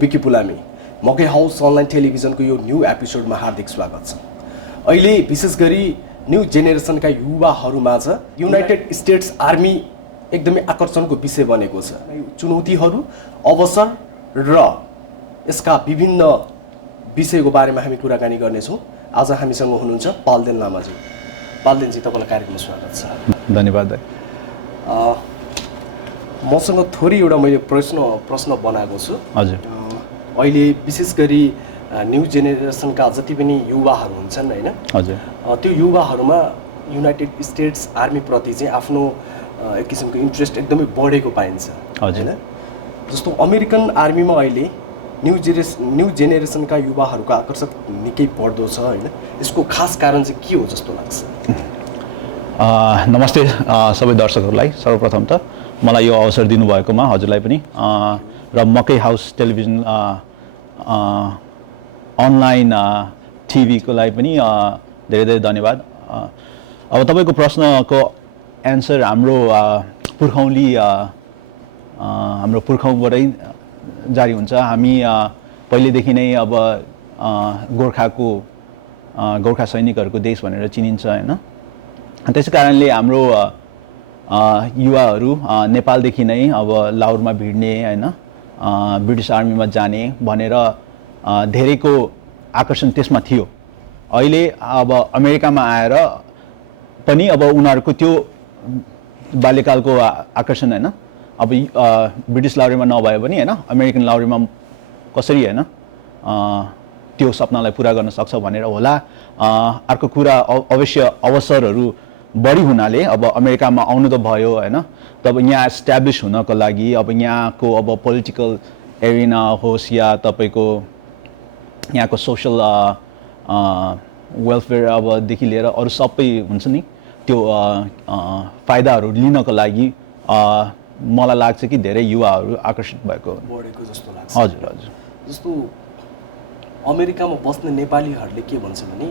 विकी पुलामी मकै house online टेलिभिजनको यो न्यू एपिसोडमा हार्दिक स्वागत छ। अहिले विशेष गरी न्यू जेनेरेसनका युवाहरूमाझ युनाइटेड स्टेट्स आर्मी एकदमै आकर्षणको विषय बनेको छ। चुनौतीहरू, अवसर र यसका विभिन्न विषयको बारेमा हामी कुराकानी गर्नेछौँ। आज हामीसँग हुनुहुन्छ पाल्देन लामाजी। पाल्देनजी, तपाईँलाई कार्यक्रममा स्वागत छ। धन्यवाद। मसँग थोरै एउटा मैले प्रश्न बनाएको छु। हजुर। अहिले विशेष गरी न्यू जेनेरेसनका जति पनि युवाहरू हुन्छन् हैन, हजुर, त्यो युवाहरूमा युनाइटेड स्टेट्स आर्मीप्रति चाहिँ आफ्नो एक किसिमको इन्ट्रेस्ट एकदमै बढेको पाइन्छ हैन। जस्तो अमेरिकन आर्मीमा अहिले न्यू जेनेरेसनका युवाहरूको आकर्षक निकै बढ्दो छ हैन। यसको खास कारण चाहिँ के हो जस्तो लाग्छ? नमस्ते सबै दर्शकहरूलाई। सर्वप्रथम त मलाई यो अवसर दिनुभएकोमा हजुरलाई पनि र मकै हाउस टेलिभिजन अनलाइन टिभीको लागि पनि धेरै धेरै धन्यवाद। अब तपाईँको प्रश्नको एन्सर हाम्रो पुर्खौँबाटै जारी हुन्छ। हामी पहिलेदेखि नै अब गोर्खा सैनिकहरूको देश भनेर चिनिन्छ हैन। त्यसै कारणले हाम्रो युवाहरू नेपालदेखि नै अब लाहोरमा भिड्ने हैन, ब्रिटिस आर्मीमा जाने भनेर धेरैको आकर्षण त्यसमा थियो। अहिले अब अमेरिकामा आएर पनि अब उनीहरूको त्यो बाल्यकालको आकर्षण हैन, अब ब्रिटिस लाउरीमा नभए पनि हैन, अमेरिकन लाउरीमा कसरी हैन त्यो सपनालाई पुरा गर्न सक्छ भनेर होला। अर्को कुरा अवश्य अवसरहरू बढी हुनाले अब अमेरिकामा आउनु त भयो हैन। तब यहाँ एस्ट्याब्लिस हुनको लागि अब यहाँको अब पोलिटिकल एरिना होस् या तपाईँको यहाँको सोसल वेलफेयर अबदेखि लिएर अरू सबै हुन्छ नि, त्यो फाइदाहरू लिनको लागि मलाई लाग्छ कि धेरै युवाहरू आकर्षित बढेको जस्तो लाग्छ। हजुर हजुर। जस्तो अमेरिकामा बस्ने नेपालीहरूले के भन्छ भने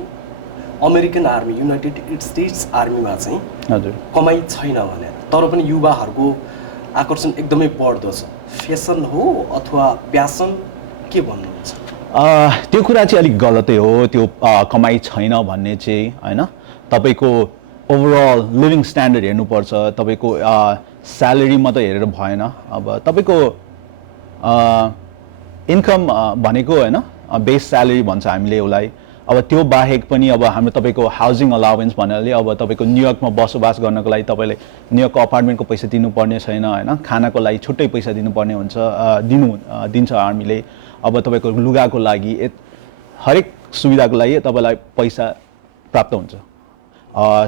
अमेरिकन आर्मी युनाइटेड स्टेट्स आर्मीमा चाहिँ हजुर कमाइ छैन भनेर, तर पनि युवाहरूको आकर्षण एकदमै बढ्दो छ। फेसन हो अथवा प्यासन, के भन्नुहुन्छ? त्यो कुरा चाहिँ अलिक गलतै हो। त्यो कमाइ छैन भन्ने चाहिँ हैन, तपाईँको ओभरअल लिभिङ स्ट्यान्डर्ड हेर्नुपर्छ। तपाईँको स्यालेरी मात्रै हेरेर भएन। अब तपाईँको इन्कम भनेको हैन, बेस स्यालेरी भन्छ हामीले उसलाई। अब त्यो बाहेक पनि अब हाम्रो तपाईँको हाउसिङ अलाउन्स भन्नाले अब तपाईँको न्युयोर्कमा बसोबास गर्नको लागि तपाईँले न्युयोर्कको अपार्टमेन्टको पैसा दिनुपर्ने छैन हैन, खानाको लागि छुट्टै पैसा दिनुपर्ने हुन्छ, दिन्छ आर्मीले। अब तपाईँको लुगाको लागि हरेक सुविधाको लागि तपाईँलाई पैसा प्राप्त हुन्छ।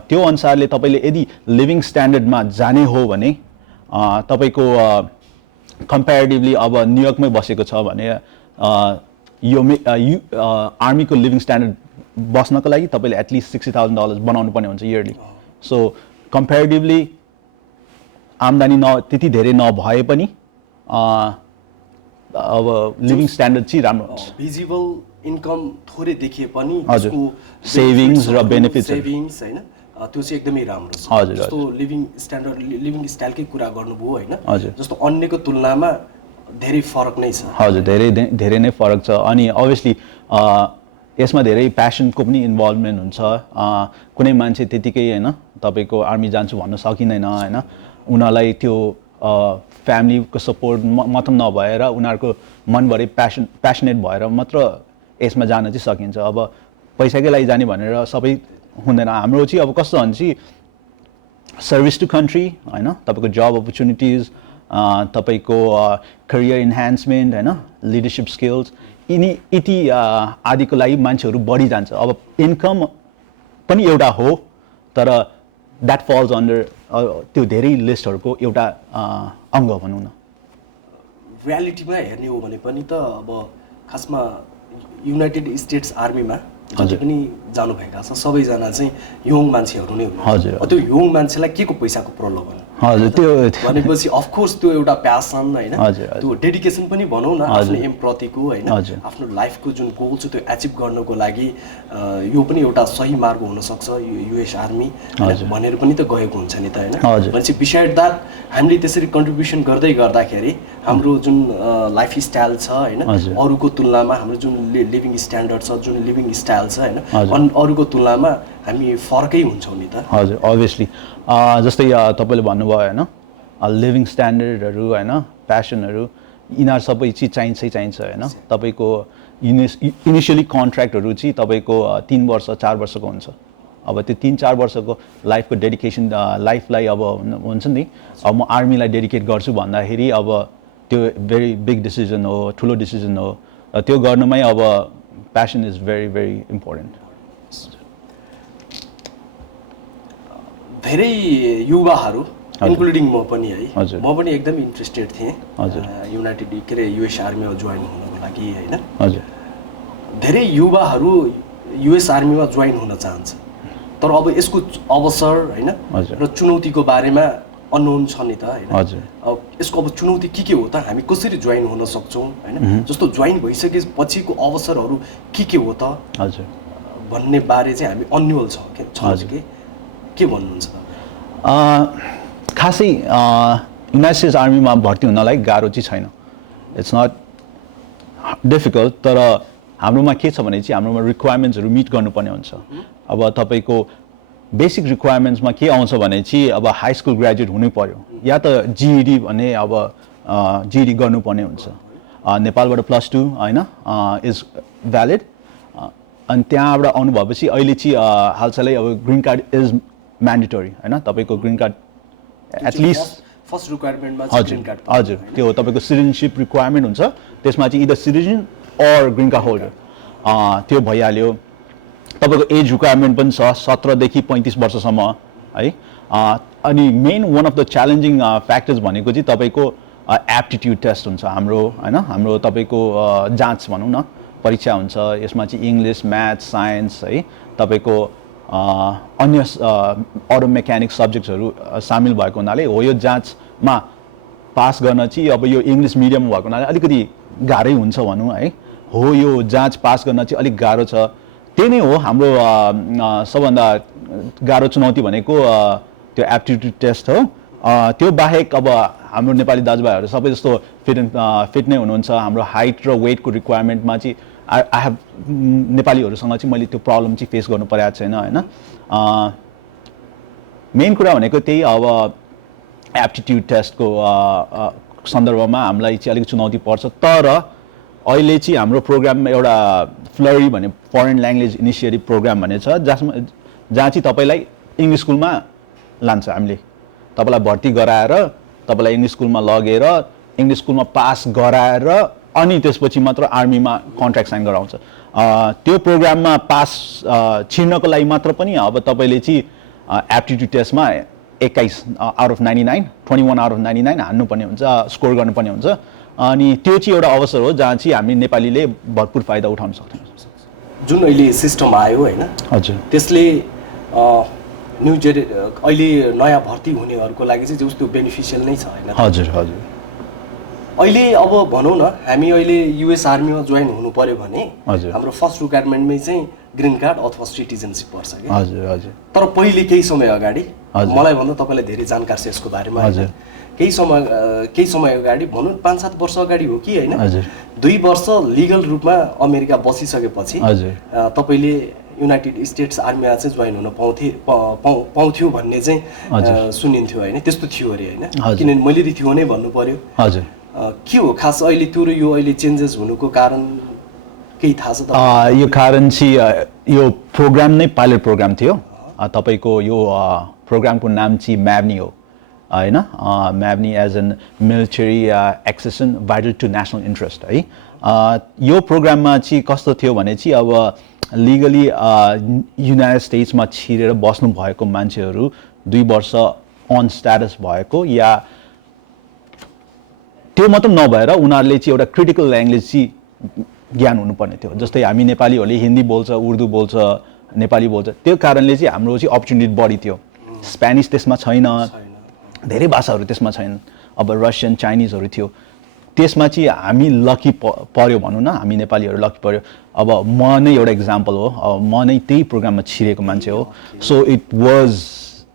त्यो अनुसारले तपाईँले यदि लिभिङ स्ट्यान्डर्डमा जाने हो भने तपाईँको कम्पेरिटिभली अब न्युयोर्कमै बसेको छ भने यो आर्मीको लिभिङ स्ट्यान्डर्ड बस्नको लागि तपाईँले एटलिस्ट $60,000 बनाउनु पर्ने हुन्छ इयरली। सो कम्पेरिटिभली आम्दानी त्यति धेरै नभए पनि अब लिभिङ स्ट्यान्डर्ड चाहिँ राम्रो हुन्छ। भिजिबल इन्कम थोरै देखिए पनि त्यसको सेभिङ्स र बेनिफिट्स हैन, त्यो चाहिँ एकदमै राम्रो छ। हजुर। जस्तो लिभिङ स्टाइलकै कुरा गर्नुभयो हैन, हजुर, जस्तो अन्यको तुलनामा धेरै फरक नै छ। हजुर, धेरै नै फरक छ। अनि अभियसली यसमा धेरै प्यासनको पनि इन्भल्भमेन्ट हुन्छ। कुनै मान्छे त्यतिकै हैन तपाईँको आर्मी जान्छु भन्न सकिँदैन हैन। उनीहरूलाई त्यो फ्यामिलीको सपोर्ट मात्र नभएर उनीहरूको मनभरि प्यासनेट भएर मात्र यसमा जान चाहिँ सकिन्छ। अब पैसाकै लागि जाने भनेर सबै हुँदैन। हाम्रो चाहिँ अब कस्तो हुन्छ कि सर्भिस टु कन्ट्री हैन, तपाईँको जब अपर्च्युनिटिज, तपाईँको करियर इन्हान्समेन्ट हैन, लिडरसिप स्किल्स यति आदिको लागि मान्छेहरू बढी जान्छ। अब इन्कम पनि एउटा हो, तर द्याट फल्स अन्डर त्यो धेरै लिस्टहरूको एउटा अङ्ग भनौँ न। रियालिटीमा हेर्ने हो भने पनि त अब खासमा युनाइटेड स्टेट्स आर्मीमा जति पनि जानुभएका छ सबैजना चाहिँ यङ मान्छेहरू नै हुनुहुन्छ। हजुर। त्यो यङ मान्छेलाई के को पैसाको प्रलोभन? हजुर त्यो भनेपछि अफकोर्स त्यो एउटा प्यासन होइन हजुर, त्यो डेडिकेसन पनि भनौँ न आफ्नो एम प्रतिको होइन हजुर। आफ्नो लाइफको जुन गोल छ त्यो एचिभ गर्नको लागि यो पनि एउटा सही मार्ग हुनसक्छ युएस आर्मी भनेर पनि त गएको हुन्छ नि त होइन हजुर। भनेपछि बिसाइड द्याट हामीले त्यसरी कन्ट्रिब्युसन गर्दै गर्दाखेरि हाम्रो जुन लाइफ स्टाइल छ होइन हजुर। अरूको तुलनामा हाम्रो जुन लिभिङ स्ट्यान्डर्ड छ जुन लिभिङ स्टाइल छ होइन हजुर। अनि अरूको तुलनामा हामी फरकै हुन्छौँ नि त हजुर अभियसली जस्तै तपाईँले भन्नुभयो होइन लिभिङ स्ट्यान्डर्डहरू होइन प्यासनहरू यिनीहरू सबै चिज चाहिन्छ होइन तपाईँको इनिसियली कन्ट्र्याक्टहरू चाहिँ तपाईँको 3 वर्ष 4 वर्षको हुन्छ अब त्यो 3-4 वर्षको लाइफको डेडिकेसन लाइफलाई अब हुन्छ नि अब म आर्मीलाई डेडिकेट गर्छु भन्दाखेरि अब त्यो भेरी बिग डिसिजन हो ठुलो डिसिजन हो त्यो गर्नुमै अब passion is very very important धेरै युवाहरू इन्क्लुडिङ म पनि है हजुर। म पनि एकदम इन्ट्रेस्टेड थिएँ हजुर। युनाइटेड के अरे युएस आर्मीमा जोइन हुनको लागि होइन हजुर धेरै युवाहरू युएस आर्मीमा जोइन हुन चाहन्छ तर अब यसको अवसर होइन हजुर। र चुनौतीको बारेमा अननोन छ नि त होइन हजुर। अब यसको अब चुनौती के हो त हामी कसरी जोइन हुन सक्छौँ होइन जस्तो जोइन भइसकेपछिको अवसरहरू के हो त हजुर भन्ने बारे चाहिँ हामी अन्यल छ के भन्नुहुन्छ खासै युनाइटेड स्टेट्स आर्मीमा भर्ती हुनलाई गाह्रो चाहिँ छैन इट्स नट डिफिकल्ट तर हाम्रोमा के छ भने चाहिँ हाम्रोमा रिक्वायरमेन्ट्सहरू मिट गर्नुपर्ने हुन्छ अब तपाईँको बेसिक रिक्वायरमेन्ट्समा के आउँछ भने चाहिँ अब हाई स्कुल ग्रेजुएट हुनै पर्यो या त जिइडी भन्ने अब जिइडी गर्नुपर्ने हुन्छ नेपालबाट +2 होइन इज भ्यालिड अनि त्यहाँबाट आउनु भएपछि अहिले चाहिँ हालसालै अब ग्रिन कार्ड इज म्यान्डेटरी होइन तपाईँको ग्रिन कार्ड एटलिस्ट फर्स्ट रिक्वायरमेन्टमा हजुर हजुर त्यो तपाईँको सिटिजनसिप रिक्वायरमेन्ट हुन्छ त्यसमा चाहिँ either citizen or green card holder त्यो भइहाल्यो तपाईँको एज रिक्वायरमेन्ट पनि छ 17 देखि 35 वर्षसम्म है अनि main one of the challenging factors भनेको चाहिँ तपाईँको एप्टिट्युड टेस्ट हुन्छ हाम्रो होइन हाम्रो तपाईँको जाँच भनौँ न परीक्षा हुन्छ यसमा चाहिँ इङ्ग्लिस म्याथ साइन्स है तपाईँको अन्य अरू मेकानिक सब्जेक्ट्सहरू सामेल भएको हुनाले हो यो जाँचमा पास गर्न चाहिँ अब यो इङ्ग्लिस मिडियम भएको हुनाले अलिकति गाह्रै हुन्छ भनौँ है हो यो जाँच पास गर्न चाहिँ अलिक गाह्रो छ त्यही नै हो हाम्रो सबभन्दा गाह्रो चुनौती भनेको त्यो एप्टिट्युड टेस्ट हो त्यो बाहेक अब हाम्रो नेपाली दाजुभाइहरू सबै जस्तो फिट नै हुनुहुन्छ हाम्रो हाइट र वेटको रिक्वायरमेन्टमा चाहिँ आई हेभ नेपालीहरूसँग चाहिँ मैले त्यो प्रब्लम चाहिँ फेस गर्नु परेको छैन होइन मेन कुरा भनेको त्यही अब एप्टिट्युड टेस्टको सन्दर्भमा हामीलाई चाहिँ अलिक चुनौती पर्छ तर अहिले चाहिँ हाम्रो प्रोग्राममा एउटा फ्लरी भन्ने फरेन ल्याङ्ग्वेज इनिसिएटिभ प्रोग्राम भन्ने छ जहाँ चाहिँ तपाईँलाई इङ्ग्लिस स्कुलमा लान्छ हामीले तपाईँलाई भर्ती गराएर तपाईँलाई इङ्ग्लिस स्कुलमा लगेर इङ्ग्लिस स्कुलमा पास गराएर अनि त्यसपछि मात्र आर्मीमा कन्ट्र्याक्ट साइन गराउँछ त्यो प्रोग्राममा पास छिर्नको लागि मात्र पनि अब तपाईँले चाहिँ एप्टिट्युड टेस्टमा 21 आउट अफ 99 21 आउट अफ 99 हान्नुपर्ने हुन्छ स्कोर गर्नुपर्ने हुन्छ अनि त्यो चाहिँ एउटा अवसर हो जहाँ चाहिँ हामी नेपालीले भरपुर फाइदा उठाउन सक्छौँ जुन अहिले सिस्टम आयो होइन हजुर त्यसले अहिले नयाँ भर्ती हुनेहरूको लागि चाहिँ जस्तो बेनिफिसियल नै छ होइन हजुर हजुर अहिले अब भनौँ न हामी अहिले युएस आर्मीमा जोइन हुनु पर्यो भने हजुर हाम्रो फर्स्ट रिक्वायरमेन्टमै चाहिँ ग्रिन कार्ड अथवा सिटिजनसिप पर्छ कि हजुर हजुर तर पहिले केही समय अगाडि मलाई भन्दा तपाईँलाई धेरै जानकार छ यसको बारेमा हजुर केही समय अगाडि भनौँ 5-7 वर्ष अगाडि हो कि होइन हजुर 2 वर्ष लिगल रूपमा अमेरिका बसिसकेपछि हजुर तपाईँले युनाइटेड स्टेट्स आर्मीमा चाहिँ जोइन हुन पाउँथ्यो भन्ने चाहिँ सुनिन्थ्यो होइन त्यस्तो थियो अरे होइन किनभने मैले थियो नै भन्नु पर्यो हजुर के हो खास अहिले त्यो र यो अहिले चेन्जेस हुनुको कारण केही थाहा छ त यो कारण चाहिँ यो प्रोग्राम नै पाइलट प्रोग्राम थियो तपाईँको यो प्रोग्रामको नाम चाहिँ म्याब्नी हो होइन म्याब्नी as an military accession vital to national interest है यो प्रोग्राममा चाहिँ कस्तो थियो भने चाहिँ अब लिगली युनाइटेड स्टेट्समा छिरेर बस्नु भएको मान्छेहरू 2 वर्ष अन स्ट्याटस भएको या त्यो मात्र नभएर उनीहरूले चाहिँ एउटा क्रिटिकल ल्याङ्ग्वेज चाहिँ ज्ञान हुनुपर्ने थियो जस्तै हामी नेपालीहरूले हिन्दी बोल्छ उर्दू बोल्छ नेपाली बोल्छ त्यो कारणले चाहिँ हाम्रो चाहिँ अपर्च्युनिटी बढी थियो स्पेनिस त्यसमा छैन धेरै भाषाहरू त्यसमा छैनन्। अब रसियन चाइनिजहरू थियो, त्यसमा चाहिँ हामी लकी पर्यो भनौँ न, हामी नेपालीहरू लकी पर्यो। अब म नै एउटा इक्जाम्पल हो, अब म नै त्यही प्रोग्राममा छिरेको मान्छे हो। So it was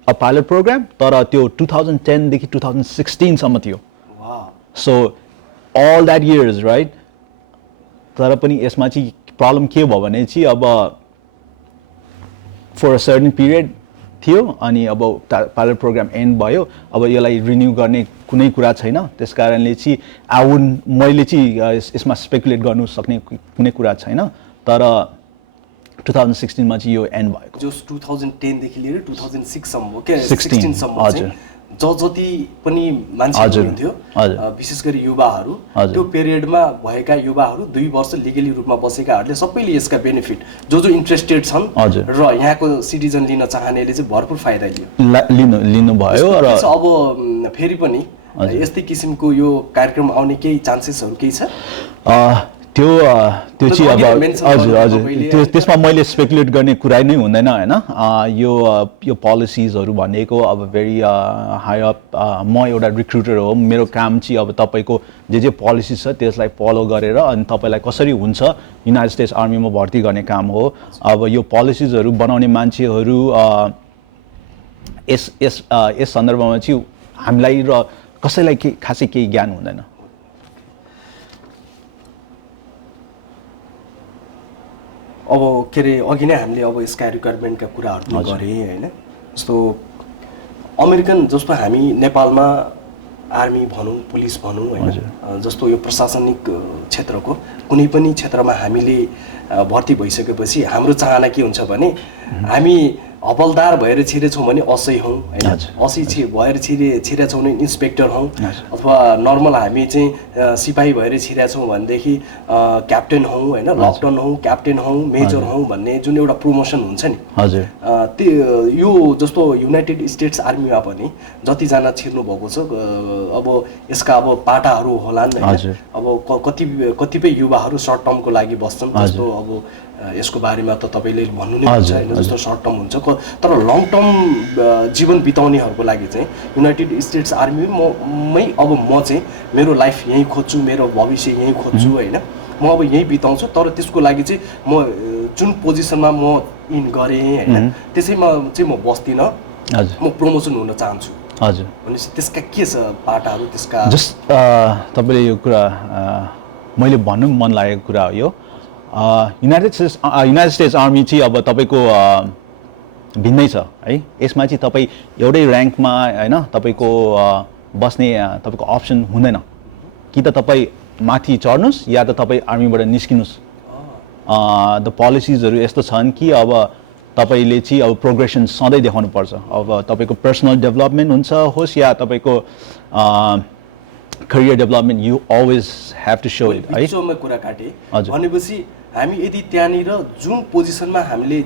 a pilot program, तर त्यो 2010 देखि 2016 सम्म थियो। So all that years right. तर पनि यसमा चाहिँ प्रब्लम के भयो भने चाहिँ अब फर अ सर्टेन पिरियड थियो, अनि अब पाइलट प्रोग्राम एन्ड भयो, अब यसलाई रिन्यू गर्ने कुनै कुरा छैन। त्यस कारणले चाहिँ मैले चाहिँ यसमा स्पेकुलेट गर्नु सक्ने कुनै कुरा छैन। तर 2016 मा चाहिँ यो एन्ड भएको, जो 2010 देखि लिएर 2006 सम्म के 16 सम्म चाहिँ जति पनि मान्छेहरू हुन्थ्यो, विशेष गरी युवाहरू, त्यो पिरियडमा भएका युवाहरू 2 वर्ष लिगली रूपमा बसेकाहरूले सबैले यसका बेनिफिट जो इन्ट्रेस्टेड छन् र यहाँको सिटिजन लिन चाहनेले चाहिँ भरपुर फाइदा लिनु भयो। र अब फेरि पनि यस्तै किसिमको यो कार्यक्रम आउने केही चान्सेसहरू केही छ? त्यो चाहिँ अब हजुर त्यसमा मैले स्पेकुलेट गर्ने कुरा नै हुँदैन होइन। यो पोलिसिजहरू भनेको अब भेरी हाई अप, म एउटा रिक्रुटर हो, मेरो काम चाहिँ अब तपाईँको जे पोलिसिज छ त्यसलाई फलो गरेर अनि तपाईँलाई कसरी हुन्छ युनाइटेड स्टेट्स आर्मीमा भर्ती गर्ने काम हो। अब यो पोलिसिजहरू बनाउने मान्छेहरू यस सन्दर्भमा चाहिँ हामीलाई र कसैलाई खासै केही ज्ञान हुँदैन। अब के अरे अघि नै हामीले अब यसका रिक्वायरमेन्टका कुराहरू गरे होइन। जस्तो अमेरिकन जस्तो हामी नेपालमा आर्मी भनौँ, पुलिस भनौँ होइन, जस्तो यो प्रशासनिक क्षेत्रको कुनै पनि क्षेत्रमा हामीले भर्ती भइसकेपछि हाम्रो चाहना के हुन्छ भने हामी हवलदार भएर छिरेछौँ भने असै हौँ होइन, असै भएर छिरेछौँ भने इन्सपेक्टर हौँ, अथवा नर्मल हामी चाहिँ सिपाही भएर छिरेछौँ भनेदेखि क्याप्टेन हौँ होइन, लफ्टन हौँ, क्याप्टेन हौँ, मेजर हौँ भन्ने जुन एउटा प्रमोसन हुन्छ नि, त्यो यो जस्तो युनाइटेड स्टेट्स आर्मीमा पनि जतिजना छिर्नु भएको छ, अब यसका अब पाटाहरू होलान् होइन। अब कतिपय युवाहरू सर्ट टर्मको लागि बस्छन्, जस्तो अब यसको बारेमा त तपाईँले भन्नु नै हुन्छ होइन, जस्तो सर्ट टर्म हुन्छ, तर लङ टर्म जीवन बिताउनेहरूको लागि चाहिँ युनाइटेड स्टेट्स आर्मीमै अब म चाहिँ मेरो लाइफ यहीँ खोज्छु, मेरो भविष्य यहीँ खोज्छु होइन, म अब यहीँ बिताउँछु। तर त्यसको लागि चाहिँ म जुन पोजिसनमा म इन गरेँ होइन त्यसैमा चाहिँ म बस्दिनँ, म प्रमोसन हुन चाहन्छु। हजुर, भनेपछि त्यसका के छ पाटाहरू त्यसका? जस्ट तपाईँले यो कुरा मैले भन्नु मन लागेको कुरा हो यो। युनाइटेड स्टेट्स आर्मी चाहिँ अब तपाईँको भिन्नै छ है। यसमा चाहिँ तपाईँ एउटै ऱ्याङ्कमा होइन तपाईँको बस्ने तपाईँको अप्सन हुँदैन, कि त तपाईँ माथि चढ्नुहोस् या त तपाईँ आर्मीबाट निस्किनुहोस्। द पोलिसिजहरू यस्तो छन् कि अब तपाईँले चाहिँ अब प्रोग्रेसन सधैँ देखाउनु पर्छ। अब तपाईँको पर्सनल डेभलपमेन्ट हुन्छ होस् या तपाईँको career development, you always have to so it है। बिचमा कुरा काटेँ भनेपछि हामी यदि त्यहाँनिर जुन पोजिसनमा हामीले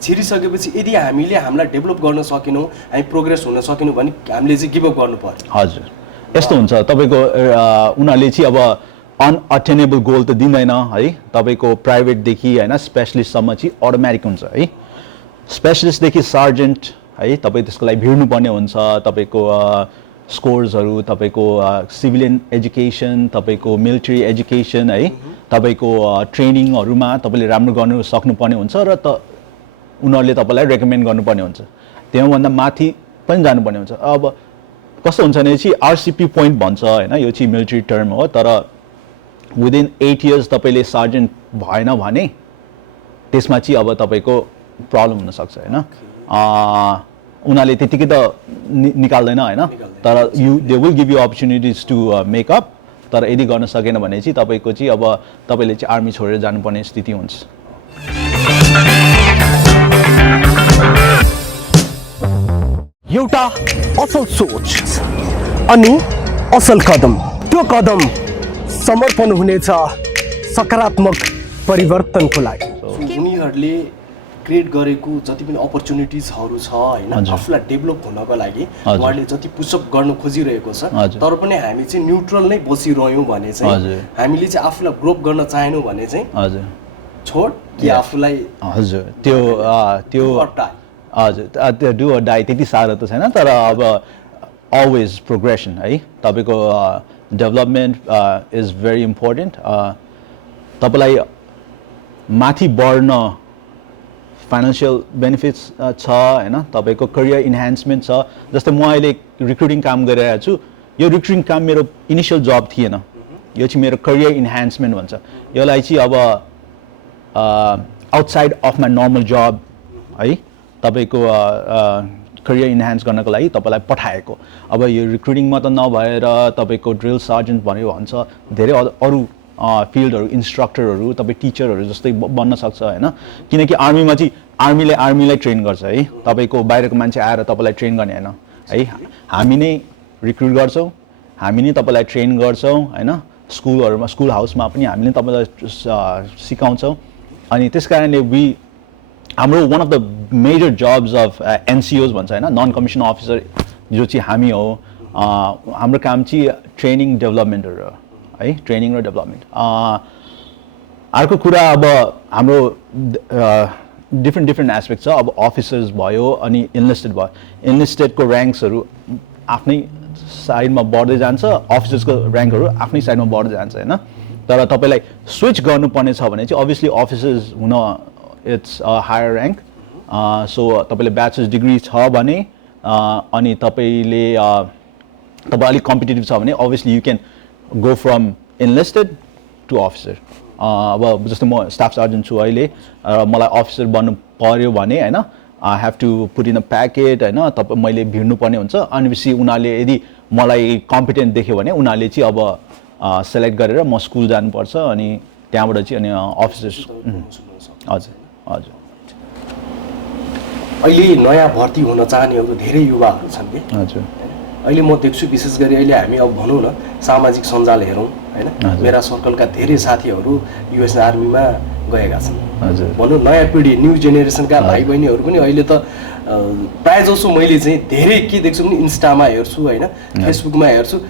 छिरिसकेपछि यदि हामीले हामीलाई डेभलप गर्न सकेनौँ, हामी प्रोग्रेस हुन सकेनौँ भने हामीले चाहिँ गिभअप गर्नु पर्यो। हजुर, यस्तो हुन्छ तपाईँको उनीहरूले चाहिँ अब अनअटेनेबल गोल त दिँदैन है। तपाईँको प्राइभेटदेखि होइन स्पेसलिस्टसम्म चाहिँ अटोमेटिक हुन्छ है। स्पेसलिस्टदेखि सार्जेन्ट है, तपाईँ त्यसको लागि भिड्नुपर्ने हुन्छ। तपाईँको स्कोर्सहरू, तपाईँको सिभिलियन एजुकेसन, तपाईँको मिलिट्री एजुकेसन है, तपाईँको ट्रेनिङहरूमा तपाईँले राम्रो गर्नु सक्नुपर्ने हुन्छ र उनीहरूले तपाईँलाई रेकमेन्ड गर्नुपर्ने हुन्छ। त्योभन्दा माथि पनि जानुपर्ने हुन्छ। अब कस्तो हुन्छ भने चाहिँ आरसिपी पोइन्ट भन्छ होइन, यो चाहिँ मिलिट्री टर्म हो, तर विदिन 8 इयर्स तपाईँले सार्जेन्ट भएन भने त्यसमा चाहिँ अब तपाईँको प्रब्लम हुनसक्छ होइन। उनीहरूले त्यतिकै त निकाल्दैन होइन, तर they will give you opportunities to make up. तर यदि गर्न सकेन भने चाहिँ तपाईँको चाहिँ अब तपाईँले चाहिँ आर्मी छोडेर जानुपर्ने स्थिति हुन्छ। एउटा असल सोच अनि असल कदम, त्यो कदम समर्पण हुनेछ सकारात्मक परिवर्तनको लागि। उनीहरूले क्रिएट गरेको जति पनि अपर्च्युनिटिजहरू छ होइन, आफूलाई डेभलप हुनको लागि उहाँहरूले जति पुसअप गर्न खोजिरहेको छ, तर पनि हामी चाहिँ न्युट्रल नै बसिरह्यौँ भने चाहिँ, हामीले चाहिँ आफूलाई ग्रोप गर्न चाहेनौँ भने चाहिँ छोड कि आफूलाई हजुर त्यो हजुर डु अर डाई त्यति साह्रो त छैन। तर अब always progression है तपाईँको डेभलपमेन्ट इज भेरी इम्पोर्टेन्ट तपाईँलाई माथि बढ्न फाइनेन्सियल बेनिफिट्स छ हैन तपाईँको करियर इन्हान्समेन्ट छ जस्तै म अहिले रिक्रुटिङ काम गरिरहेको छु यो रिक्रुटिङ काम मेरो इनिसियल जब थिएन यो चाहिँ मेरो करियर इन्हान्समेन्ट भन्छ यसलाई चाहिँ अब आउटसाइड अफ माई नर्मल जब है तपाईँको करियर इन्हान्स गर्नको लागि तपाईँलाई पठाएको अब यो रिक्रुटिङ मात्र नभएर तपाईँको ड्रिल सर्जेन्ट भन्यो भन्छ धेरै अरू फिल्डहरू इन्स्ट्रक्टरहरू तपाईँ टिचरहरू जस्तै बन्न सक्छ हैन किनकि आर्मीमा चाहिँ आर्मीलाई ट्रेन गर्छ है तपाईँको बाहिरको मान्छे आएर तपाईँलाई ट्रेन गर्ने हैन है हामी नै रिक्रुट गर्छौँ हामी नै तपाईँलाई ट्रेन गर्छौँ हैन स्कुलहरूमा स्कुल हाउसमा पनि हामीले तपाईँलाई सिकाउँछौँ अनि त्यस कारणले हाम्रो one of the major jobs of NCOs भन्छ हैन नन कमिसन अफिसर जो चाहिँ हामी हो हाम्रो काम चाहिँ ट्रेनिङ डेभलपमेन्टहरू है ट्रेनिङ र डेभलपमेन्ट अर्को कुरा अब हाम्रो डिफ्रेन्ट एस्पेक्ट छ अब अफिसर्स भयो अनि इन्लिस्टेड भयो इन्लिस्टेडको ऱ्याङ्क्सहरू आफ्नै साइडमा बढ्दै जान्छ अफिसर्सको ऱ्याङ्कहरू आफ्नै साइडमा बढ्दै जान्छ हैन तर तपाईँलाई स्विच गर्नुपर्ने छ भने चाहिँ अभियसली अफिसर्स हुन it's a higher rank so तपाईँले ब्याचलर्स डिग्री छ भने अनि तपाईँ अलिक कम्पिटेटिभ छ भने obviously you can go from enlisted to officer अब जस्तो म स्टाफ सर्जन छु अहिले मलाई अफिसर बन्नु पर्यो भने हैन I have to put in a packet हैन तपाईँ मैले भिड्नु पर्ने हुन्छ अनि पछि उनीहरूले यदि मलाई कम्पिटेन्ट देख्यो भने उनीहरूले चाहिँ अब सेलेक्ट गरेर म स्कुल जानुपर्छ अनि त्यहाँबाट चाहिँ अनि अफिसर हजुर हजुर अहिले नयाँ भर्ती हुन चाहनेहरू धेरै युवाहरू छन् कि हजुर अहिले म देख्छु विशेष गरी अहिले हामी अब भनौँ न सामाजिक सञ्जाल हेरौँ हैन मेरा सर्कलका धेरै साथीहरू युएस आर्मीमा गएका छन् भनौँ नयाँ पिँढी न्यू जेनेरेसनका भाइ बहिनीहरू पनि अहिले त प्रायः जसो मैले चाहिँ धेरै के देख्छु भने इन्स्टामा हेर्छु हैन फेसबुकमा हेर्छु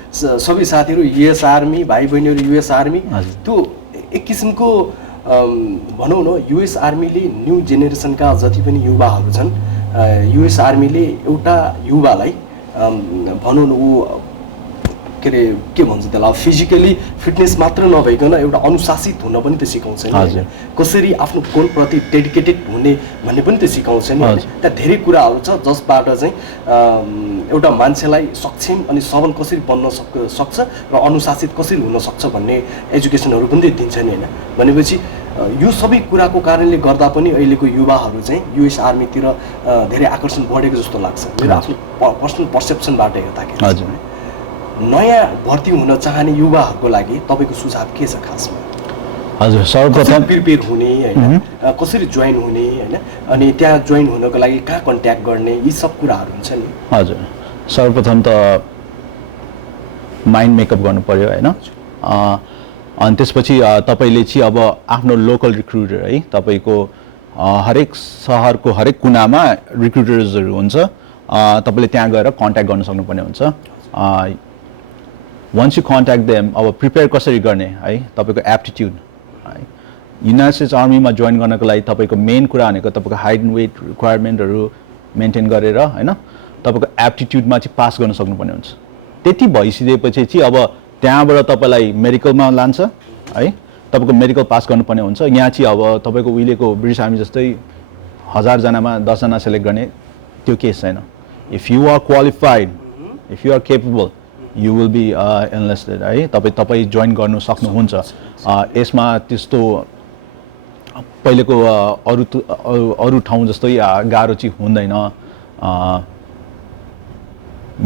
सबै साथीहरू युएस आर्मी भाइ बहिनीहरू युएस आर्मी त्यो एक किसिमको भनौँ न युएस आर्मीले न्यू जेनेरेसनका जति पनि युवाहरू छन् युएस आर्मीले एउटा युवालाई भनौँ न ऊ के अरे के भन्छ त्यसलाई फिजिकली फिटनेस मात्र नभइकन एउटा अनुशासित हुन पनि त सिकाउँछ नि कसरी आफ्नो गोलप्रति डेडिकेटेड हुने भन्ने पनि त सिकाउँछ नि त्यहाँ धेरै कुराहरू छ जसबाट चाहिँ एउटा मान्छेलाई सक्षम अनि सबल कसरी बन्न सक्छ र अनुशासित कसरी हुन सक्छ भन्ने एजुकेसनहरू पनि त दिन्छ नि हैन भनेपछि यो सबै कुराको कारणले गर्दा पनि अहिलेको युवाहरू चाहिँ युएस आर्मीतिर धेरै आकर्षण बढेको जस्तो लाग्छ मेरो आफ्नो पर्सनल पर्सेप्सनबाट हेर्दाखेरि हजुर नयाँ भर्ती हुन चाहने युवाहरूको लागि तपाईँको सुझाव के छ खासमा हजुर सर्वप्रथम प्रिपेयर हुने हैन कसरी जोइन हुने हैन अनि त्यहाँ जोइन हुनको लागि कहाँ कन्ट्याक्ट गर्ने यी सब कुराहरू हुन्छ नि हजुर सर्वप्रथम त माइन्ड मेकअप गर्नु पर्यो हैन अनि त्यसपछि तपाईँले चाहिँ अब आफ्नो लोकल रिक्रुटर है तपाईँको हरेक सहरको हरेक कुनामा रिक्रुटर्सहरू हुन्छ तपाईँले त्यहाँ गएर कन्ट्याक्ट गर्न सक्नुपर्ने हुन्छ वन्स यु कन्ट्याक्ट देम अब प्रिपेयर कसरी गर्ने है तपाईँको एप्टिट्युड है युनाइटेड स्टेट्स आर्मीमा जोइन गर्नको लागि तपाईँको मेन कुरा भनेको तपाईँको हाइट एन्ड वेट रिक्वायरमेन्टहरू मेन्टेन गरेर हैन तपाईँको एप्टिट्युडमा चाहिँ पास गर्न सक्नुपर्ने हुन्छ त्यति भइसकेपछि चाहिँ अब त्यहाँबाट तपाईँलाई मेडिकलमा लान्छ है तपाईँको मेडिकल पास गर्नुपर्ने हुन्छ यहाँ चाहिँ अब तपाईँको उहिलेको ब्रिटिस आर्मी जस्तै 1000 जनामा 10 जना सेलेक्ट गर्ने त्यो केस छैन if you are qualified if you are capable you will be enlisted है तपाईँ जोइन गर्नु सक्नुहुन्छ यसमा त्यस्तो पहिलेको अरू ठाउँ जस्तै गाह्रो चाहिँ हुँदैन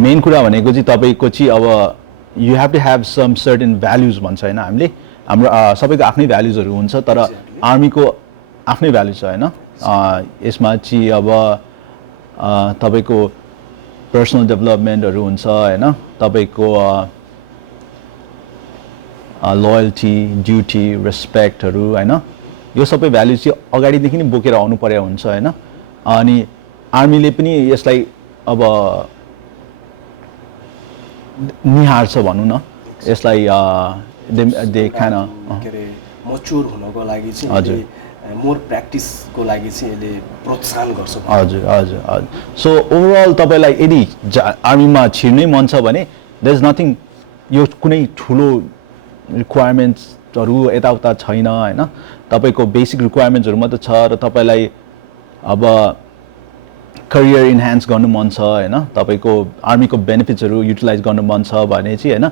मेन कुरा भनेको चाहिँ तपाईँको चाहिँ अब you have to have some certain values भन्छ होइन हामीले हाम्रो सबैको आफ्नै भ्याल्युजहरू हुन्छ तर आर्मीको आफ्नै भ्याल्यु छ होइन यसमा चाहिँ अब तपाईँको पर्सनल डेभलपमेन्टहरू हुन्छ होइन तपाईँको लोयल्टी ड्युटी रेस्पेक्टहरू होइन यो सबै भ्याल्यु चाहिँ अगाडिदेखि नै बोकेर आउनु पर्यो हुन्छ होइन अनि आर्मीले पनि यसलाई अब निहार्छ भनौँ न यसलाई के अरे मच्योर हुनको लागि चाहिँ मोर प्र्याक्टिसको लागि चाहिँ यसले प्रोत्साहन गर्छ। हजुर हजुर हजुर सो ओभरअल तपाईँलाई यदि आर्मीमा छिर्नै मन छ भने देयर इज नथिङ, यो कुनै ठुलो रिक्वायरमेन्ट्सहरू यताउता छैन होइन, तपाईँको बेसिक रिक्वायरमेन्ट्सहरू मात्रै छ र तपाईँलाई अब करियर इन्हान्स गर्नु मन छ होइन, तपाईँको आर्मीको बेनिफिट्सहरू युटिलाइज गर्नु मन छ भने चाहिँ होइन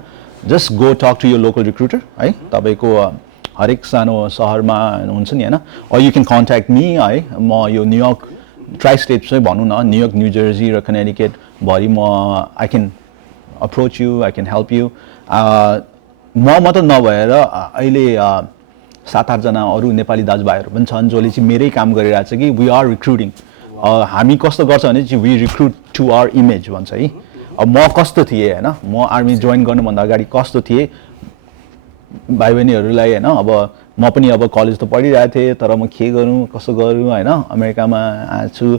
जस्ट गो टक टु यो लोकल रिक्रुटर है, तपाईँको हरेक सानो सहरमा हुन्छ नि होइन, और यु क्यान कन्ट्याक्ट मी है, म यो न्युयोर्क ट्राई स्टेट चाहिँ भनौँ न, न्युयोर्क, न्यू जर्सी र कनेटिकट भरि म I can approach you, I can help you. म मात्र नभएर अहिले 7-8जना अरू नेपाली दाजुभाइहरू पनि छन् जसले चाहिँ मेरै काम गरिरहेको छ कि वी आर रिक्रुटिङ। हामी कस्तो गर्छ भने चाहिँ we recruit to our image भन्छ है। अब म कस्तो थिएँ होइन, म आर्मी जोइन गर्नुभन्दा अगाडि कस्तो थिएँ भाइ बहिनीहरूलाई होइन, अब म पनि अब कलेज त पढिरहेको थिएँ तर म के गरौँ कसो गरौँ होइन, अमेरिकामा आएको छु,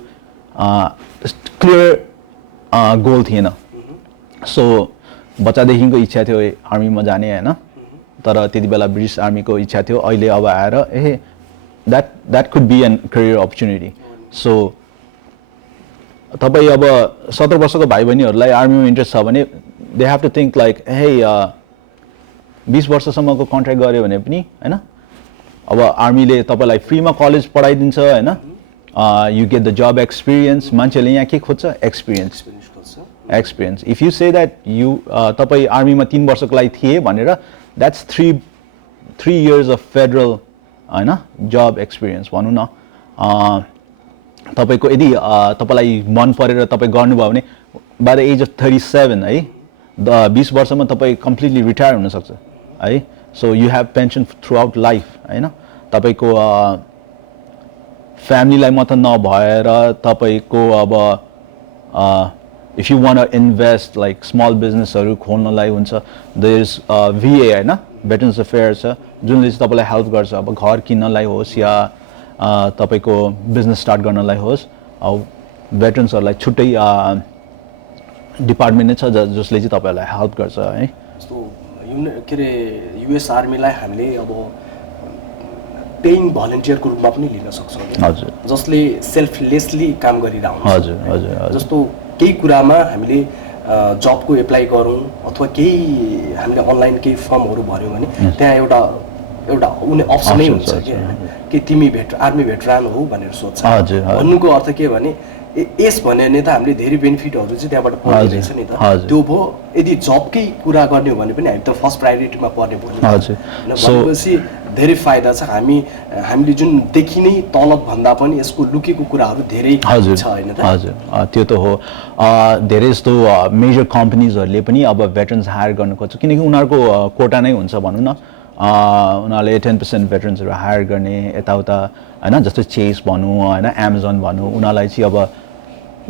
क्लियर गोल थिएन। सो बच्चादेखिको इच्छा थियो आर्मीमा जाने होइन, तर त्यति बेला ब्रिटिस आर्मीको इच्छा थियो, अहिले अब आएर that could be an career opportunity. So तपाईँ अब 17 वर्षको भाइ बहिनीहरूलाई आर्मीमा इन्ट्रेस्ट छ भने they have to think like 20 वर्षसम्मको कन्ट्र्याक्ट गऱ्यो भने पनि होइन, अब आर्मीले तपाईँलाई फ्रीमा कलेज पढाइदिन्छ होइन, you get the job experience. मान्छेले यहाँ के खोज्छ? Experience. If you say that you तपाईँ आर्मीमा 3 वर्षको लागि थिए भनेर द्याट्स 3 years अफ फेडरल होइन जब एक्सपिरियन्स भनौँ न। तपाईँको यदि तपाईँलाई मन परेर तपाईँ गर्नुभयो भने बाई द एज अफ 37 है, 20 वर्षमा तपाईँ कम्प्लिटली रिटायर हुनसक्छ है। So you have pension through out life होइन, तपाईँको फ्यामिलीलाई मात्र नभएर तपाईँको अब if you one invest like small बिजनेसहरू खोल्नलाई हुन्छ, देयर इज VA होइन, भेटरन्स अफेयर्स छ जुनले चाहिँ तपाईँलाई हेल्प गर्छ, अब घर किन्नलाई होस् या तपाईँको बिजनेस स्टार्ट गर्नलाई होस्, भेटरन्सहरूलाई छुट्टै डिपार्टमेन्ट नै छ जसले चाहिँ तपाईँहरूलाई हेल्प गर्छ है। जस्तो के अरे US आर्मीलाई हामीले अब पेइङ भलन्टियरको रूपमा पनि लिन सक्छौँ। हजुर, जसले सेल्फलेसली काम गरिरहेको हुन्छ। हजुर हजुर। जस्तो केही कुरामा हामीले जबको एप्लाई गरौँ अथवा केही हामीले अनलाइन केही फर्महरू भर्यौँ भने त्यहाँ एउटा उनी अप्सनै हुन्छ कि तिमी आर्मी भेटरान हो भनेर सोध्छ। भन्नुको अर्थ के भने यस भने त हामीले धेरै बेनिफिटहरू चाहिँ त्यहाँबाट पाउने रहेछ नि त। त्यो भयो यदि जबकै कुरा गर्ने हो भने पनि हामी त फर्स्ट प्रायोरिटीमा पर्ने भयो भनेपछि धेरै फाइदा छ। हामीले जुन देखिने तलब भन्दा पनि यसको लुकेको कुराहरू धेरै छ हैन त। हजुर त्यो त हो। धेरै जस्तो मेजर कम्पनीजहरूले पनि अब भेटरन्स हायर गर्नु खोज्छ किनकि उनीहरूको कोटा नै हुन्छ भनौँ न। उनीहरूले 10% भेटरन्सहरू हायर गर्ने यताउता होइन, जस्तो चेस भनौँ होइन, एमाजोन भनौँ, उनीहरूलाई चाहिँ अब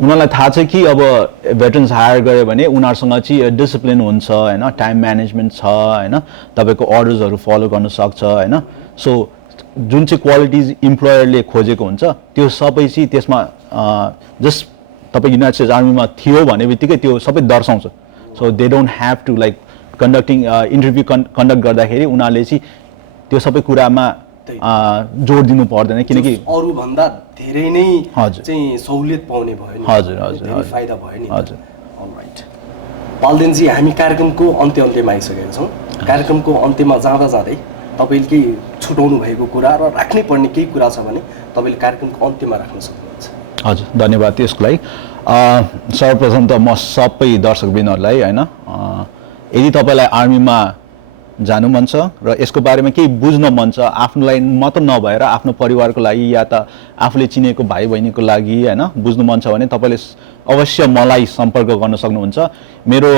उनीहरूलाई थाहा छ कि अब भेटरन्स हायर गऱ्यो भने उनीहरूसँग चाहिँ डिसिप्लिन हुन्छ होइन, टाइम म्यानेजमेन्ट छ होइन, तपाईँको अर्डर्सहरू फलो गर्न सक्छ होइन। सो जुन चाहिँ क्वालिटिज इम्प्लोयरले खोजेको हुन्छ त्यो सबै चाहिँ त्यसमा जस्ट तपाईँ युनाइटेड स्टेट्स आर्मीमा थियो भने बित्तिकै त्यो सबै दर्शाउँछ। So they don't have to like conducting interview conduct गर्दाखेरि उनीहरूले चाहिँ त्यो सबै कुरामा जोड दिनु पर्दैन किनकि अरूभन्दा धेरै नै चाहिँ सहुलियत पाउने भयो नि। हजुर हजुर धेरै फाइदा भयो नि। हजुर अलराइट पाल्देनजी, हामी कार्यक्रमको अन्त्यमा आइसकेका छौँ। कार्यक्रमको अन्त्यमा जाँदा जाँदै तपाईँले केही छुटाउनु भएको कुरा र राख्नै पर्ने केही कुरा छ भने तपाईँले कार्यक्रमको अन्त्यमा राख्न सक्नुहुन्छ। हजुर धन्यवाद त्यसको लागि। सर्वप्रथम त म सबै दर्शकबिनहरूलाई होइन, यदि तपाईँलाई आर्मीमा जानु मन छ र यसको बारेमा केही बुझ्न मन छ, आफ्नोलाई मात्र नभएर आफ्नो परिवारको लागि या त आफूले चिनेको भाइ बहिनीको लागि होइन बुझ्नु मन छ भने तपाईँले अवश्य मलाई सम्पर्क गर्न सक्नुहुन्छ। मेरो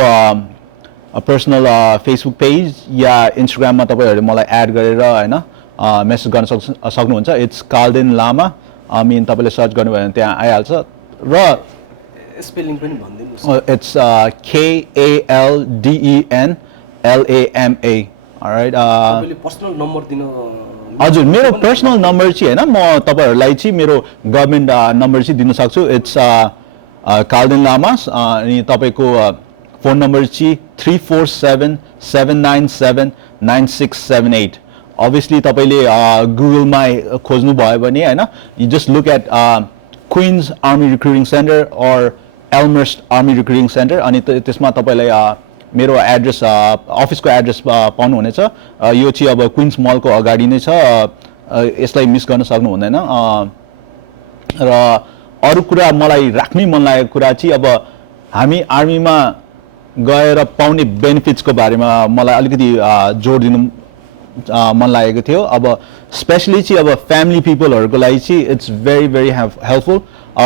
पर्सनल फेसबुक पेज या इन्स्टाग्राममा तपाईँहरूले मलाई एड गरेर होइन मेसेज गर्न सक्नुहुन्छ। इट्स काल्देन लामा। तपाईँले सर्च गर्नुभयो भने त्यहाँ आइहाल्छ र स्पेलिङ पनि भनिदिनुहोस्। It's KALDENLAMA। All right personal number दिन। हजुर मेरो पर्सनल नम्बर चाहिँ होइन, म तपाईँहरूलाई चाहिँ मेरो गभर्मेन्ट नम्बर चाहिँ दिन सक्छु। इट्स काल्देन लामा अनि तपाईँको फोन नम्बर चाहिँ 347-797-9678 अभियसली तपाईँले गुगलमा खोज्नुभयो भने होइन you just look at Queens army recruiting centre or Elmhurst army recruiting centre अनि त्यसमा तपाईँलाई मेरो एड्रेस अफिसको एड्रेस पाउनुहुनेछ। यो चाहिँ अब क्विन्स मलको अगाडि नै छ, यसलाई मिस गर्न सक्नु हुँदैन। र अरू कुरा मलाई राख्नै मन लागेको कुरा चाहिँ अब हामी आर्मीमा गएर पाउने बेनिफिट्सको बारेमा मलाई अलिकति जोड दिनु मन लागेको थियो। अब स्पेसली चाहिँ अब फ्यामिली पिपलहरूको लागि चाहिँ इट्स भेरी भेरी हेल्पफुल।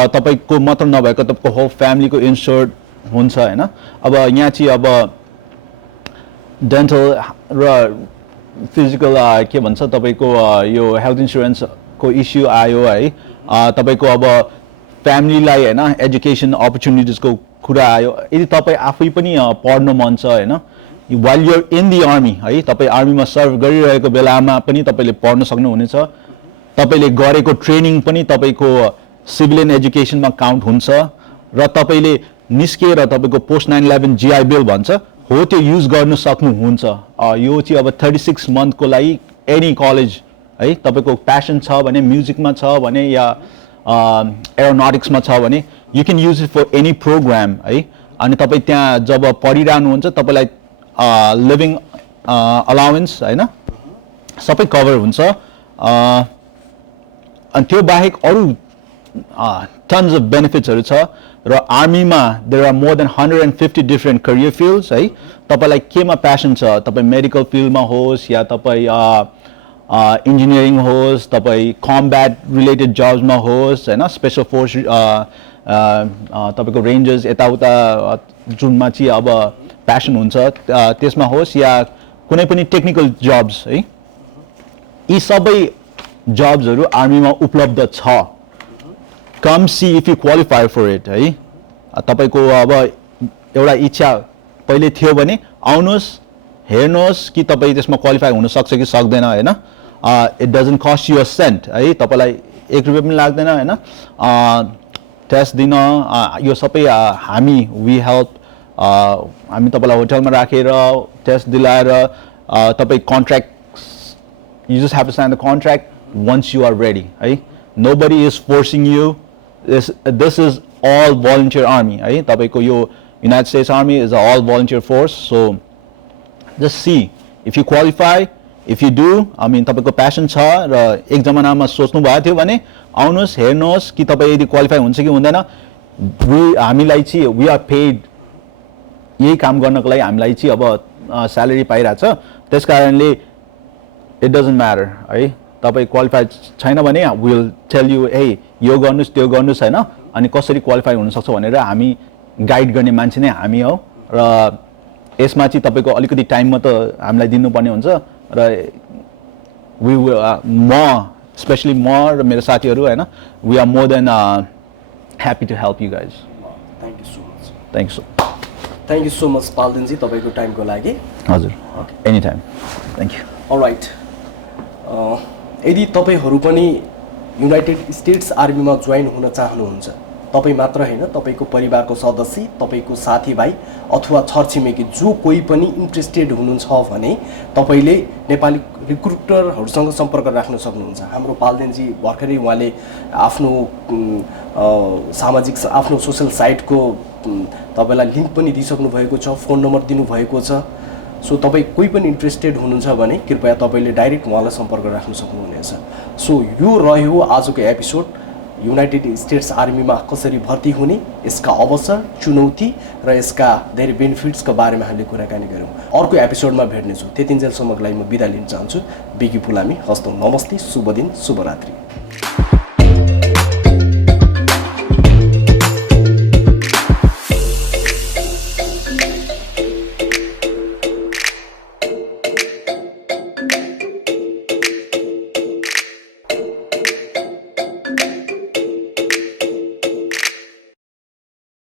तपाईँको मात्र नभएको तपाईँको होल फ्यामिलीको इन्स्योर्ड हुन्छ होइन। अब यहाँ चाहिँ अब डेन्टल र फिजिकल के भन्छ तपाईँको यो हेल्थ इन्सुरेन्सको इस्यु आयो है। तपाईँको अब फ्यामिलीलाई होइन एजुकेसन अपर्च्युनिटिजको कुरा आयो। यदि तपाईँ आफै पनि पढ्न मन छ होइन while you're in the army है, तपाईँ आर्मीमा सर्भ गरिरहेको बेलामा पनि तपाईँले पढ्न सक्नुहुनेछ। तपाईँले गरेको ट्रेनिङ पनि तपाईँको सिभिलियन एजुकेसनमा काउन्ट हुन्छ र तपाईँले निस्किएर तपाईँको पोस्ट 9/11 GI बिल भन्छ हो त्यो युज गर्न सक्नुहुन्छ। यो चाहिँ अब 36 मन्थको लागि एनी कलेज है, तपाईँको प्यासन छ भने म्युजिकमा छ भने या एरोनटिक्समा छ भने you can use it for any program है। अनि तपाईँ त्यहाँ जब पढिरहनुहुन्छ तपाईँलाई लिभिङ अलाउन्स होइन सबै कभर हुन्छ। अनि त्यो बाहेक अरू टन्स अफ बेनिफिट्सहरू छ र आर्मीमा there are more than 150 different career fields है। तपाईँलाई केमा प्यासन छ, तपाईँ मेडिकल फिल्डमा होस् या तपाईँ इन्जिनियरिङ होस्, तपाईँ कम्ब्याट रिलेटेड जब्समा होस् होइन, स्पेसल फोर्स तपाईँको रेन्जर्स यताउता जुनमा चाहिँ अब प्यासन हुन्छ त्यसमा होस् या कुनै पनि टेक्निकल जब्स है, यी सबै जब्सहरू आर्मीमा उपलब्ध छ। Come see if you qualify for it है। तपाईँको अब एउटा इच्छा पहिले थियो भने आउनुहोस् हेर्नुहोस् कि तपाईँ त्यसमा क्वालिफाई हुन सक्छ कि सक्दैन होइन। It doesn't cost you a cent है, तपाईँलाई 1 रुपियाँ पनि लाग्दैन होइन। टेस्ट दिन यो सबै हामी वी हेल्प। हामी तपाईँलाई होटलमा राखेर टेस्ट दिलाएर तपाईँ contract you just have to sign the contract once you are ready है। Nobody is forcing you. This is all volunteer army है। तपाईँको यो United States army is a all volunteer force. So just see if you qualify, if you do I mean तपाईँको passion छ र एक जमानामा सोच्नु भएको थियो भने आउनुहोस् हेर्नुहोस् कि तपाईँ यदि क्वालिफाई हुन्छ कि हुँदैन। हामीलाई चाहिँ वी आर पेड यही काम गर्नको लागि हामीलाई चाहिँ अब स्यालेरी पाइरहेछ। त्यस कारणले इट डजन्ट म्याटर है। तपाईँ क्वालिफाइड छैन भने विल टेल यु ए यो गर्नुहोस् त्यो गर्नुहोस् होइन। अनि कसरी क्वालिफाई हुनसक्छ भनेर हामी गाइड गर्ने मान्छे नै हामी हो र यसमा चाहिँ तपाईँको अलिकति टाइम मात्र हामीलाई दिनुपर्ने हुन्छ र म स्पेसली म र मेरो साथीहरू होइन we are more than happy to help you guys. Thank you so much. Thank you so much Paldenji तपाईँको टाइमको लागि। हजुर any time. Thank you. Alright, यदि तपाईँहरू पनि युनाइटेड स्टेट्स आर्मीमा जोइन हुन चाहनुहुन्छ, तपाईँ मात्र होइन तपाईँको परिवारको सदस्य, तपाईँको साथीभाइ अथवा छरछिमेकी जो कोही पनि इन्ट्रेस्टेड हुनुहुन्छ भने तपाईँले नेपाली रिक्रुटरहरूसँग सम्पर्क राख्न सक्नुहुन्छ। हाम्रो पाल्देनजी भर्खरै उहाँले आफ्नो सामाजिक आफ्नो सोसल साइटको तपाईँलाई लिङ्क पनि दिइसक्नु भएको छ, फोन नम्बर दिनुभएको छ। सो तपाईँ कोही पनि इन्ट्रेस्टेड हुनुहुन्छ भने कृपया तपाईँले डाइरेक्ट उहाँलाई सम्पर्क राख्न सक्नुहुनेछ। सो यो रह्यो आजको एपिसोड, युनाइटेड स्टेट्स आर्मीमा कसरी भर्ती हुने, यसका अवसर, चुनौती र यसका धेरै बेनिफिट्सका बारेमा हामीले कुराकानी गऱ्यौँ। अर्को एपिसोडमा भेट्नेछौँ। त्यतिन्जेलसम्मको लागि म बिदा लिन चाहन्छु। बिकी फुलामी, हस्तौँ, नमस्ते, शुभ दिन, शुभरात्रि।